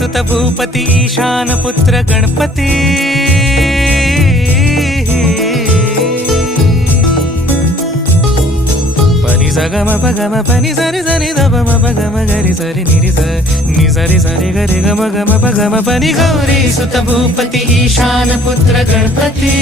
ಸುತ ಭೂಪತಿ ಈಶಾನ ಪುತ್ರ ಗಣಪತಿ. ಪನಿ ಸಗಮ ಪಗಮ ಪನಿ ಸರಿ ಸರಿ ದಮ ಪಗಮ ಗರಿ ಸರಿ ನಿರಿ ನಿ ಸರಿ ಸರಿ ಗರಿ ಗಮ ಗಮ ಪಗಮ ಪನಿ ಗೌರಿ ಸುತ ಭೂಪತಿ ಈಶಾನ ಪುತ್ರ ಗಣಪತಿ.